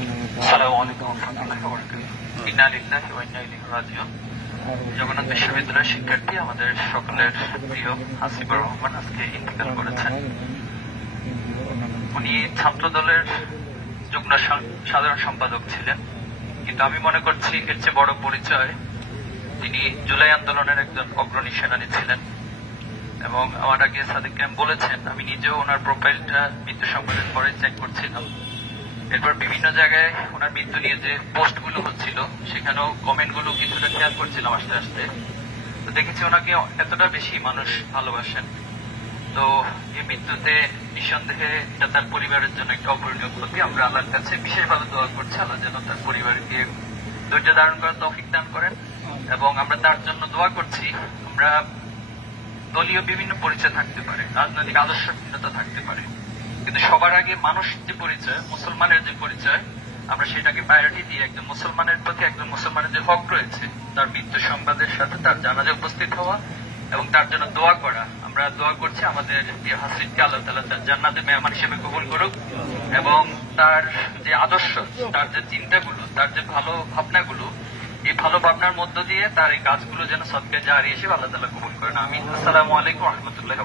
আসসালামু আলাইকুম ওয়া রাহমাতুল্লাহি ওয়া বারাকাতুহু। ইন্না লিল্লাহি ওয়া ইন্না ইলাইহি রাজিউন। জগন্নাথ বিশ্ববিদ্যালয়ের শিক্ষার্থী আমাদের সকলের প্রিয় হাসিবুর রহমান আজকে ইন্তেকাল করেছেন। উনি ছাত্র দলের যুগ্ম সাধারণ সম্পাদক ছিলেন, কিন্তু আমি মনে করছি এর চেয়ে বড় পরিচয় তিনি জুলাই আন্দোলনের একজন অগ্রণী সেনানী ছিলেন। এবং আমার আগে সাদিক কায়েম বলেছেন, আমি নিজেও ওনার প্রোফাইলটা মৃত্যু সংবাদের পরে চেক করছিলাম। এরপর বিভিন্ন জায়গায় ওনার মৃত্যু নিয়ে যে পোস্টগুলো হচ্ছিল সেখানেও কমেন্টগুলো কিছুটা খেয়াল করছিলাম আস্তে আস্তে। তো দেখেছি ওনাকে এতটা বেশি মানুষ ভালোবাসেন। তো এই মৃত্যুতে নিঃসন্দেহে এটা তার পরিবারের জন্য একটা অপূরণীয় ক্ষতি। আমরা আল্লাহর কাছে বিশেষভাবে দোয়া করছি আল্লাহ যেন তার পরিবারকে ধৈর্য ধারণ করার তৌফিক দান করেন। এবং আমরা তার জন্য দোয়া করছি। আমরা দলীয় বিভিন্ন পরিচয় থাকতে পারে, রাজনৈতিক আদর্শ ভিন্নতা থাকতে পারে, কিন্তু সবার আগে মানুষ যে পরিচয়, মুসলমানের যে পরিচয়, আমরা সেটাকে প্রায়োরিটি দিয়ে একজন মুসলমানের প্রতি একজন মুসলমানের যে হক রয়েছে তার মৃত্যু সংবাদের সাথে তার জানাজা উপস্থিত হওয়া এবং তার জন্য দোয়া করা। আমরা দোয়া করছি আমাদের প্রিয় হাসিবকে আল্লাহ তাআলা তার জান্নাতে মেহমান হিসেবে কবুল করুক এবং তার যে আদর্শ, তার যে চিন্তাগুলো, তার যে ভালো ভাবনাগুলো, এই ভালো ভাবনার মধ্য দিয়ে তার এই কাজগুলো যেন সদকায়ে জারিয়া হিসেবে আল্লাহ তাআলা কবুল করেন। আমিন। আসসালামু আলাইকুম ওয়া রাহমাতুল্লাহি।